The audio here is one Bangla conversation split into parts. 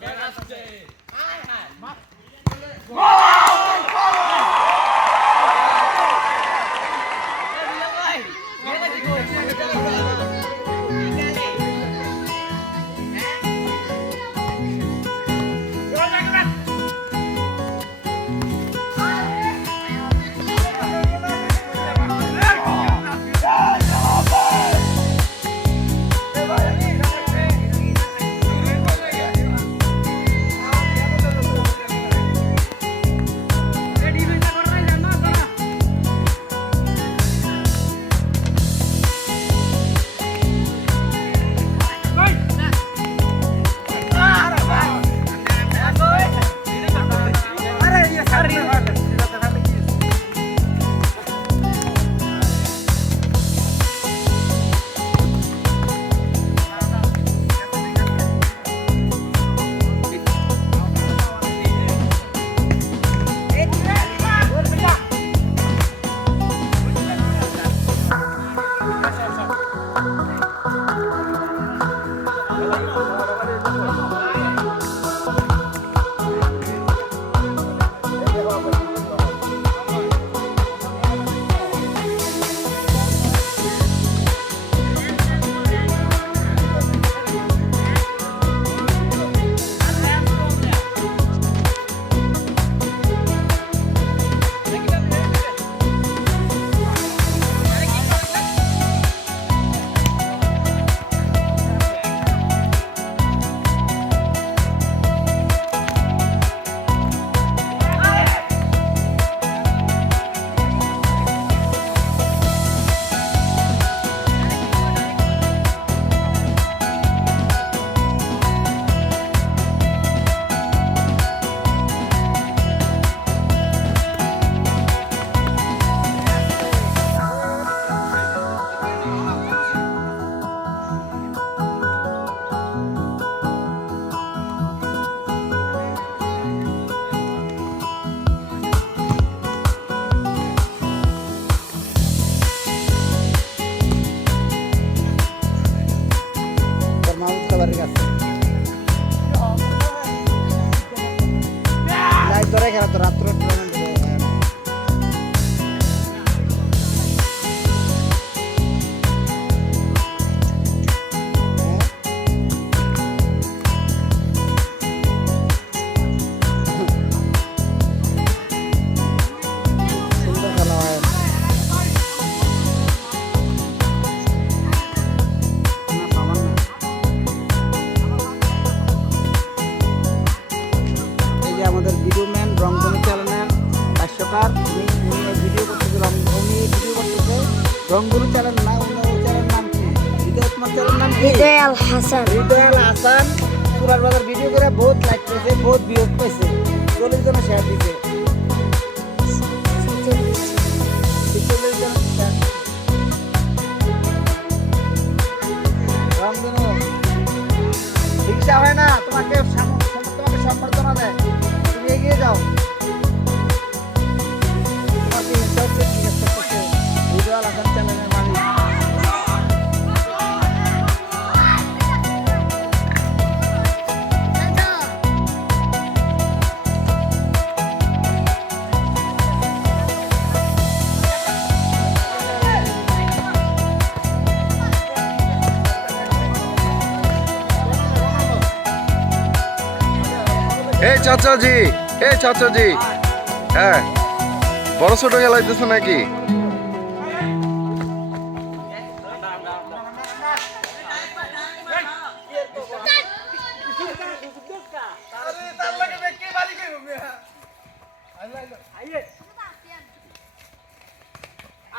তোর চল্লিশ জন শেয়ার দিতে চল্লিশ জন শেয়ার হয় না, তোমাকে তোমাকে সম্বর্ধনা দেয়। তুমি এগিয়ে যাও। এই চাচাজি এই চাচাজি হ্যাঁ বড় ছোট খেলাইতেছো নাকি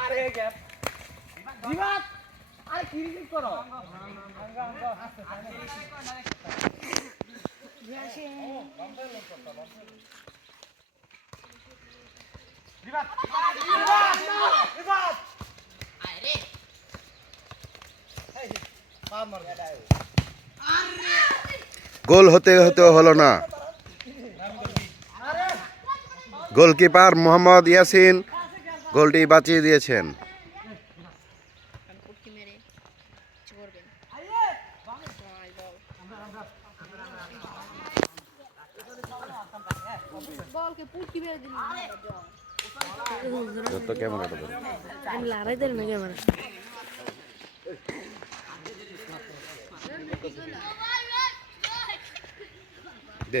আরে কি করো গোল হতে হতে হলো না। গোলকিপার মোহাম্মদ ইয়াসিন গোলটি বাঁচিয়ে দিয়েছেন পুটকি মেরে কিছু করবেন বলকে পুটকি বের দিলি তো ক্যামেরাটা ধরো আমি লড়াই দিল না ক্যামেরা দে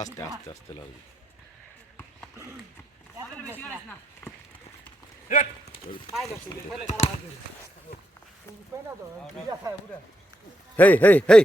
আস্তে আস্তে আস্তে লাগবে। হেই হেই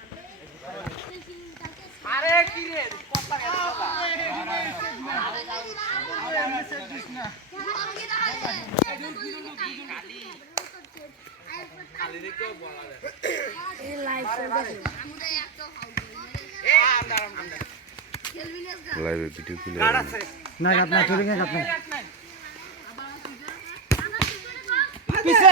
লাইভ লাইভে ভিডিও খুলে না গাত না চুরি গাত না পিছে।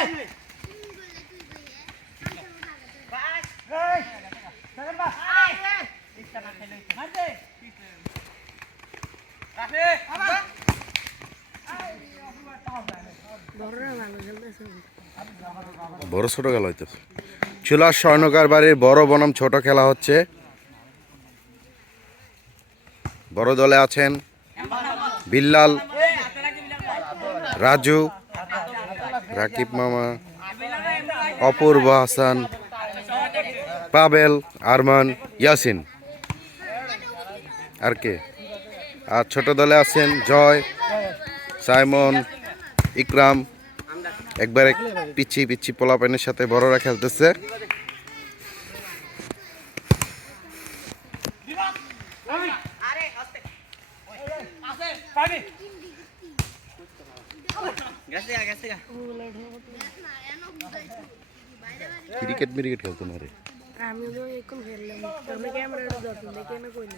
বড় ভালো খেলতেছে বড় ছোট খেলা হইতেছে চুলার স্বর্ণকার বাড়ির বড় বনাম ছোট খেলা হচ্ছে। বড় দলে আছেন বিল্লাল, রাজু, রাকিব মামা, অপূর্ব হাসান, পাবেল, আরমান, ইয়াসিন। আর কে? আর ছোট দলে আছেন জয়, সাইমন, ইকরাম একবারে পিচ্ছি পিচ্ছি পোলাপানের সাথে বড়রা খেলতেছে। ক্রিকেট মিরিকেট খেলতো না রে। আমি তো এখন খেললাম। আমি ক্যামেরাটা দেখে কই না।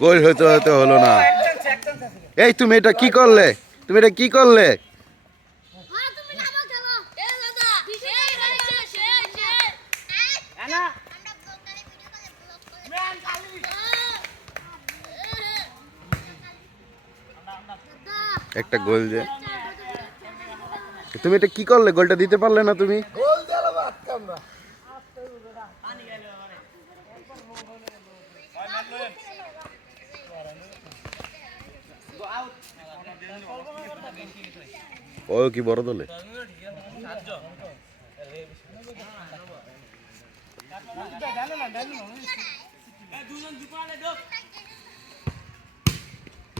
গোল হতে হতে হলো না। এই তুমি এটা কি করলে? তুমি এটা কি করলে? একটা গোল যে। তুমি এটা কি করলে? গোলটা দিতে পারলে না তুমি? ও কি বড় দলে?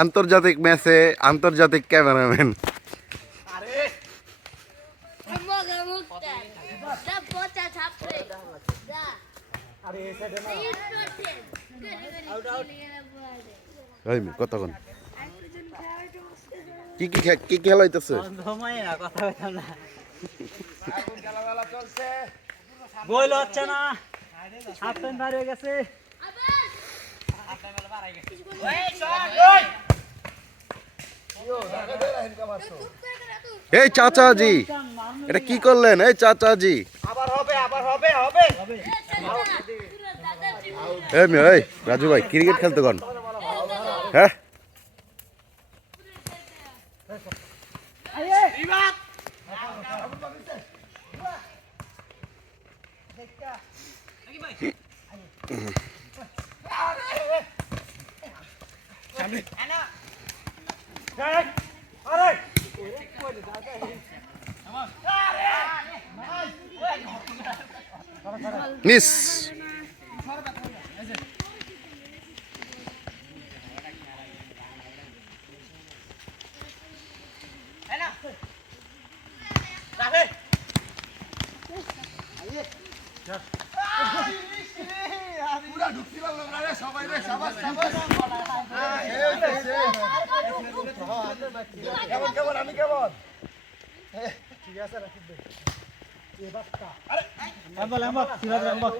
আন্তর্জাতিক ম্যাচে আন্তর্জাতিক ক্যামেরাম্যান। কতক্ষণ? কি কি কি না। হাফ হয়ে গেছে। এই চাচাজি, এটা কি করলেন? এই হবে হবে এই রাজু ভাই, ক্রিকেট খেলতে কোন। হ্যাঁ? মিস। এম্বল এম্বল সিরাজ এম্বল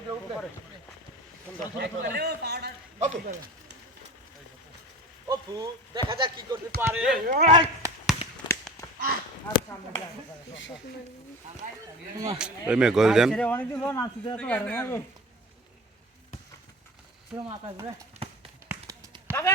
দেখা যাক কি করতে পারে। ওই মেয়ে গোল দেন। আছে তো পারে না রে। রে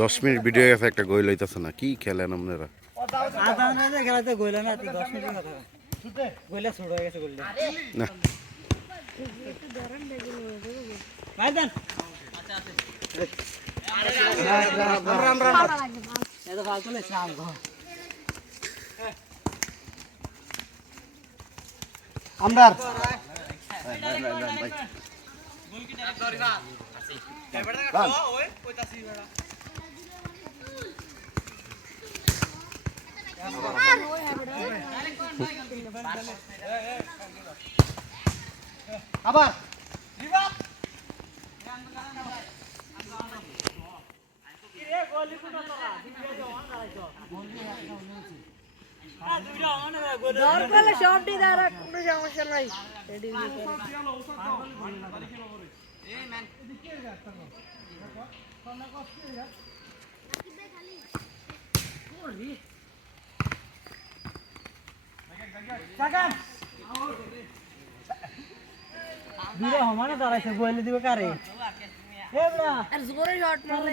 দশ মিনিট ভিডিও গেছে একটা গোল হইতেছে না কি খেলেন আপনারা? আধা মিনিটে খেলাতে গইলে না দশ মিনিটের কথা গইলে ছোট হয়ে গেছে গইলে না। ভাই দেন এত ফালতু লেছে আমগো আমদার আবার। সবটি দ্বারা কোনো সমস্যা নাই। দুটো সমানে দাঁড়াইছে বইলে দিবে কারে? আর জোরে শট মারলে।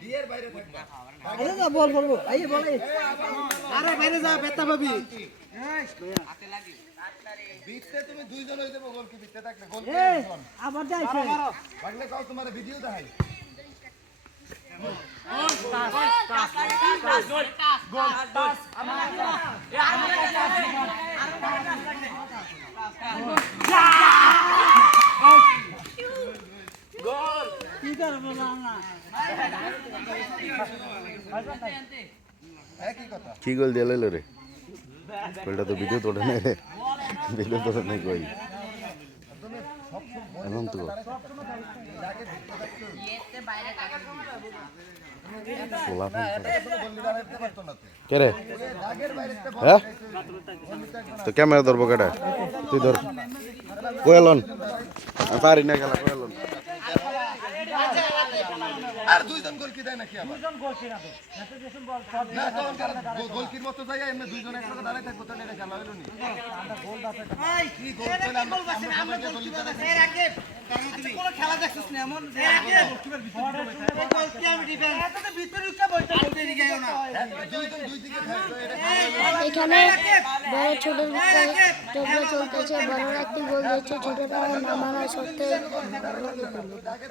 বিয়ের বাইরে আরে না বল বল বল বল আরে বাইরে যা বেতা পাবি বিতে তুমি দুইজন হইতে গোল কি বিতে থাকলে গোল আবার যাইছে পারলে কাও তোমার ভিডিও দেখাই কি কি গোল লাইলো রে? গোলটা তো ভিডিও তোলে নাই রে। ভিডিও তোলে নাই কই? এমন তো। পোলা কে হ্যাঁ? তো ক্যামেরা ধরবো কেটা তুই ধর। কোয়েলন পারি না খেলা কোয়েলন আর দুইজন গোল কি দেয় নাকি আবার? না তখন গোলকির মতো জায়গায় এমনি দুইজন একসাথে দাঁড়ায় থাকব তাহলে এটা খেলা হইল নি? কি গোল করলে আমরা আমরা গোল দিতে থাকি। খেলা দেখছিস না এমন ভিতরে বইটা বলতে দিকে না। দুইজন দুই দিকে খেলবে, এটা খেলা হইল। না। এখানে বড় ছোট চলতেছে বড়রা একটি গোল দিচ্ছে ছোটরা নামানো সত্ত্বেও দাগের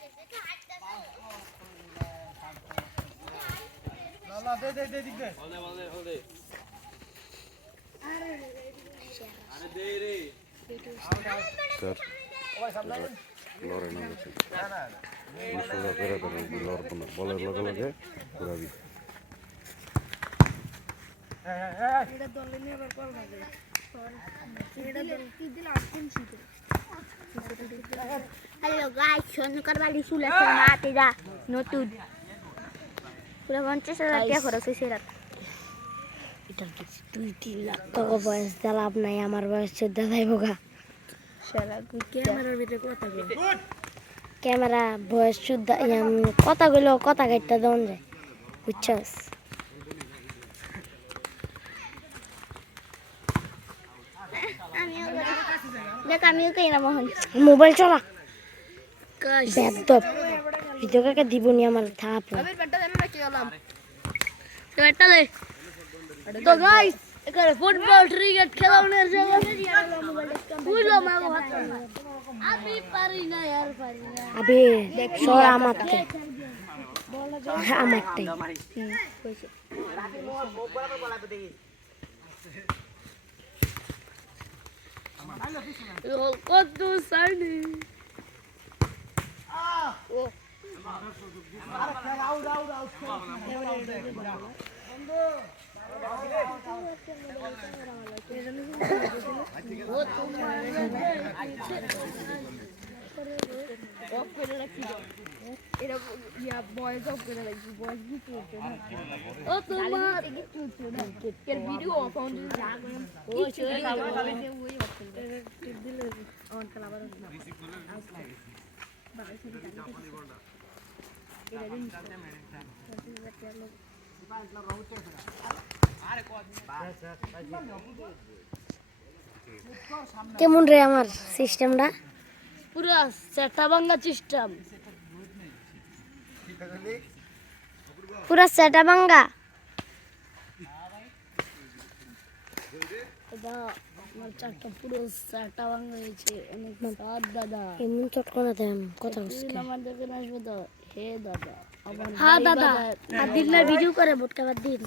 বলের লগে লগে ঘুরাবি এটা দলে নিয়ে আবার কল হ্যালো গাইস সোনকার বাড়ি চুল না তেজা, নতুন। পুরো পঞ্চাশ হাজার টাকা খরচ হয়েছে রাত দুই তিন লাখ টাকা বয়স দা লাভ নাই আমার বয়স চোদ্দ যাইব গা ক্যামেরা বয়স চোদ্দ কথা কইলো কথা কাটতে দেওয়া যায় বুঝছস? মোবাইল চলা। ভিডিও কাকে দিবনি আমার থাপ। আমি পেটটা জানো না কি হলাম তো পেটটা দে তো গাইস এখানে ফুটবল ক্রিকেট খেলানোর জায়গা বুঝলো মা আমি পারি না আর পারি না আবে সর আমারতে আমারটাই কত সাইনি ও তোমার এর ভিডিও ও চলে দিলে অন কালা আবার কেমন রে আমার সিস্টেমটা? পুরা সেটা ভাঙ্গা সিস্টেম। পুরা সেটা ভাঙ্গা চারটা পুরো সেটা ভাঙ্গা হয়েছে। অনেক দাদা। এমন চটকনা দেন কথা দোকানে আসবে তো। হে দাদা হ্যাঁ দাদা। আর দিন না ভিডিও করে দিন।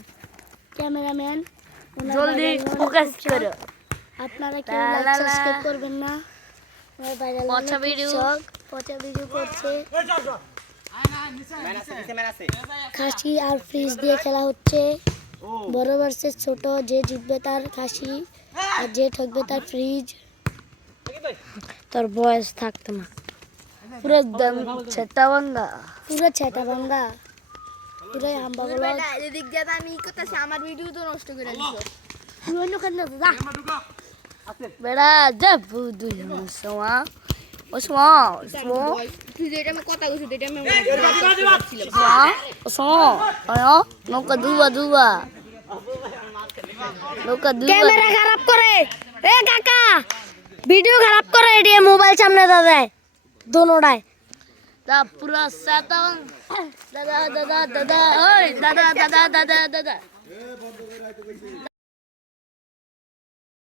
ক্যামেরাম্যান জলদি ফোকাস করো। আপনারা কেউ লাইক। সাবস্ক্রাইব করবেন না। পচা ভিডিও। পচা ভিডিও করছে। খাসি আর ফ্রিজ দিয়ে খেলা হচ্ছে। বড় ভার্সেস ছোট যে জিতবে তার খাসি আর যে ঠকবে তার ফ্রিজ তোর বয়স থাকতো না। পুরো দাম সেটা ভাঙ্গা পুরো ছেটা ভাঙ্গা পুরো হাম্বা বলো এদিক দিয়ে আমি করতেছি আমার ভিডিও তো নষ্ট করে দিছো তুই অন্য খান না দাদা বেড়া যা বুদু সমা ও সমা সমা তুই যেটা আমি কথা কইছি যেটা আমি সমা ও সমা আয়া নৌকা দুবা দুবা নৌকা দুবা ক্যামেরা খারাপ করে এ কাকা ভিডিও খারাপ করে এটি মোবাইল সামনে দাদা দোনোটায় দা পুরা সাতা দাদা দাদা দাদা ওই দাদা দাদা দাদা দাদা